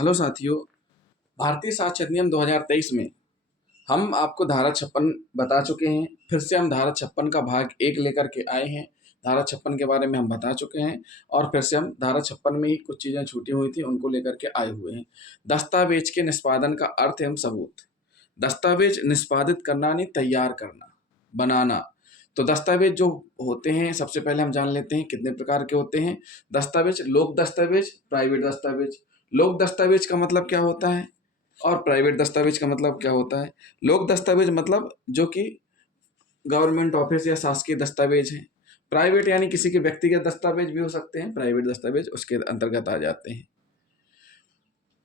Hello साथियों, भारतीय साक्ष्य अधिनियम 2023 में हम आपको धारा 56 बता चुके हैं। फिर से हम धारा 56 का भाग 1 लेकर के आए हैं। धारा 56 के बारे में हम बता चुके हैं और फिर से हम धारा 56 में ही कुछ चीज़ें छूटी हुई थी उनको लेकर के आए हुए हैं। दस्तावेज के निष्पादन का अर्थ एवं सबूत। दस्तावेज निष्पादित करना यानी तैयार करना, बनाना। तो दस्तावेज जो होते हैं सबसे पहले हम जान लेते हैं कितने प्रकार के होते हैं। दस्तावेज, लोक दस्तावेज, प्राइवेट दस्तावेज। लोक दस्तावेज का मतलब क्या होता है और प्राइवेट दस्तावेज का मतलब क्या होता है। लोक दस्तावेज मतलब जो कि गवर्नमेंट ऑफिस या शासकीय दस्तावेज है। प्राइवेट यानी किसी के व्यक्तिगत दस्तावेज भी हो सकते हैं, प्राइवेट दस्तावेज उसके अंतर्गत आ जाते हैं।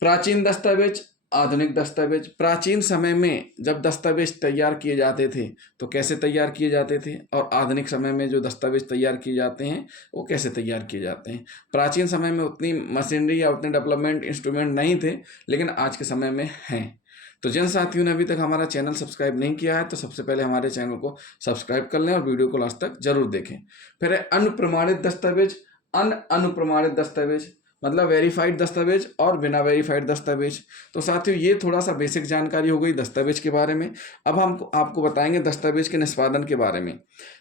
प्राचीन दस्तावेज, आधुनिक दस्तावेज। प्राचीन समय में जब दस्तावेज तैयार किए जाते थे तो कैसे तैयार किए जाते थे, और आधुनिक समय में जो दस्तावेज तैयार किए जाते हैं वो कैसे तैयार किए जाते हैं। प्राचीन समय में उतनी मशीनरी या उतने डेवलपमेंट इंस्ट्रूमेंट नहीं थे, लेकिन आज के समय में हैं। तो जिन साथियों ने अभी तक हमारा चैनल सब्सक्राइब नहीं किया है तो सबसे पहले हमारे चैनल को सब्सक्राइब कर लें और वीडियो को लास्ट तक जरूर देखें। फिर है अनुप्रमाणित दस्तावेज। अनुप्रमाणित दस्तावेज मतलब वेरीफाइड दस्तावेज और बिना वेरीफाइड दस्तावेज। तो साथियों ये थोड़ा सा बेसिक जानकारी हो गई दस्तावेज के बारे में। अब हम आपको बताएंगे दस्तावेज के निष्पादन के बारे में।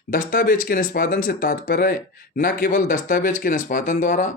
दस्तावेज के निष्पादन से तात्पर्य न केवल दस्तावेज के निष्पादन द्वारा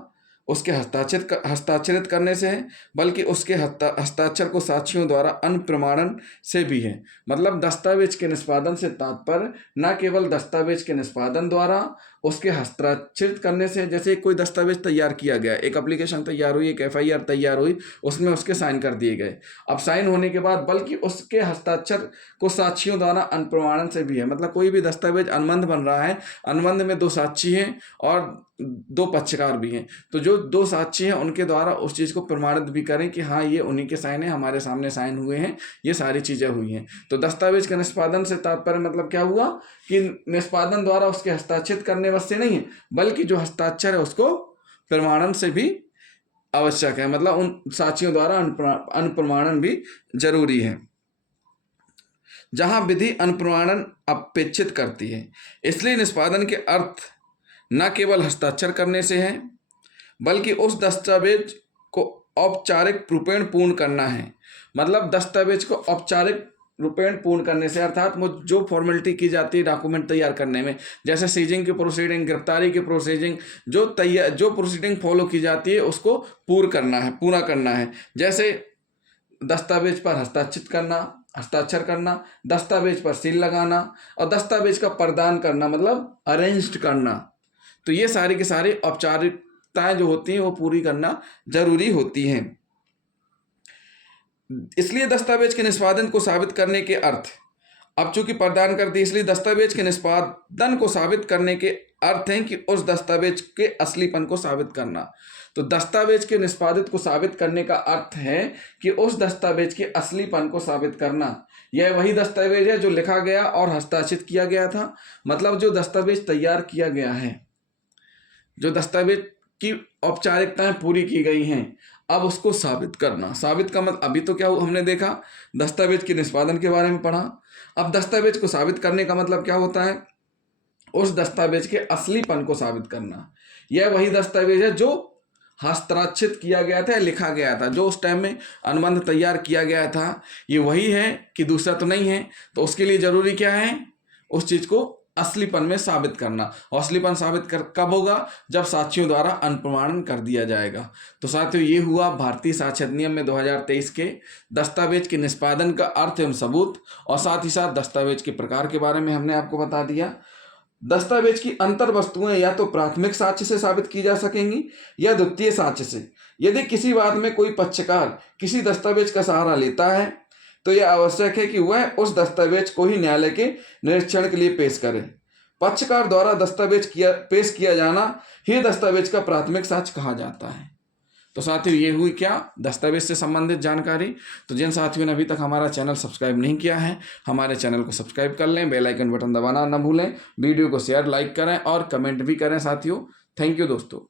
उसके हस्ताक्षरित करने से है, बल्कि उसके हस्ताक्षर को साक्षियों द्वारा अनुप्रमाणन से भी है। मतलब दस्तावेज के निष्पादन से तात्पर्य न केवल दस्तावेज के निष्पादन द्वारा उसके हस्ताक्षरित करने से, जैसे कोई दस्तावेज तैयार किया गया, एक एप्लीकेशन तैयार हुई, एक FIR तैयार हुई, उसमें उसके साइन कर दिए गए। अब साइन होने के बाद बल्कि उसके हस्ताक्षर को साक्षियों द्वारा अनुप्रमाणन से भी है। मतलब कोई भी दस्तावेज अनुबंध बन रहा है, अनुबंध में 2 साक्षी हैं और 2 पक्षकार भी हैं, तो जो 2 साक्षी हैं उनके द्वारा उस चीज़ को प्रमाणित भी करें कि हाँ ये उन्हीं के साइन है, हमारे सामने साइन हुए हैं, ये सारी चीज़ें हुई हैं। तो दस्तावेज का निष्पादन से तात्पर्य मतलब क्या हुआ कि निष्पादन द्वारा उसके हस्ताक्षरित करने बस से नहीं है, बल्कि जो हस्ताक्षर है उसको प्रमाणन से भी आवश्यक है। मतलब उन साक्षियों द्वारा अनुप्रमाणन भी जरूरी है, जहां विधि अनुप्रमाणन अपेक्षित करती है। इसलिए निष्पादन के अर्थ न केवल हस्ताक्षर करने से है, बल्कि उस दस्तावेज को औपचारिक रूपेण पूर्ण करना है। मतलब दस्तावेज को औपचारिक रूपेण पूर्ण करने से, अर्थात वो जो फॉर्मेलिटी की जाती है डॉक्यूमेंट तैयार करने में, जैसे सीजिंग की प्रोसीडिंग, गिरफ्तारी की प्रोसीडिंग, जो प्रोसीडिंग फॉलो की जाती है उसको पूरा करना है। जैसे दस्तावेज पर हस्ताक्षर करना, दस्तावेज पर सील लगाना और दस्तावेज का प्रदान करना मतलब अरेंज्ड करना। तो ये सारी की सारी औपचारिकताएं जो होती हैं वो पूरी करना जरूरी होती हैं। इसलिए दस्तावेज के निष्पादन को साबित करने के अर्थ, अब चूंकि प्रदान कर दी, इसलिए दस्तावेज के निष्पादन को साबित करने के अर्थ हैं कि उस दस्तावेज के असलीपन को साबित करना। तो दस्तावेज के निष्पादित को साबित करने का अर्थ है कि उस दस्तावेज के असलीपन को साबित करना। यह वही दस्तावेज है जो लिखा गया और हस्ताक्षरित किया गया था। मतलब जो दस्तावेज तैयार किया गया है, जो दस्तावेज की औपचारिकताएं पूरी की गई हैं, अब उसको साबित करना। साबित का मतलब अभी तो क्या हमने देखा, दस्तावेज के निष्पादन के बारे में पढ़ा। अब दस्तावेज को साबित करने का मतलब क्या होता है, उस दस्तावेज के असलीपन को साबित करना। यह वही दस्तावेज है जो हस्ताक्षरित किया गया था, लिखा गया था, जो उस टाइम में अनुबंध तैयार किया गया था, ये वही है कि दूसरा तो नहीं है। तो उसके लिए जरूरी क्या है, उस चीज को असलीपन में साबित करना। और असलीपन साबित कब होगा, जब साक्षियों द्वारा अनुप्रमाणन कर दिया जाएगा। तो साथियों ये हुआ भारतीय साक्ष्य अधिनियम में 2023 के दस्तावेज के निष्पादन का अर्थ एवं सबूत, और साथ ही साथ दस्तावेज के प्रकार के बारे में हमने आपको बता दिया। दस्तावेज की अंतर वस्तुएं या तो प्राथमिक साक्ष्य से साबित की जा सकेंगी या द्वितीय साक्ष्य से। यदि किसी बात में कोई पक्षकार किसी दस्तावेज का सहारा लेता है तो यह आवश्यक है कि वह उस दस्तावेज को ही न्यायालय के निरीक्षण के लिए पेश करे। पक्षकार द्वारा दस्तावेज पेश किया जाना ही दस्तावेज का प्राथमिक साक्ष्य कहा जाता है। तो साथियों ये हुई क्या, दस्तावेज से संबंधित जानकारी। तो जिन साथियों ने अभी तक हमारा चैनल सब्सक्राइब नहीं किया है, हमारे चैनल को सब्सक्राइब कर लें, बेल आइकन बटन दबाना न भूलें, वीडियो को शेयर लाइक करें और कमेंट भी करें साथियों। थैंक यू दोस्तों।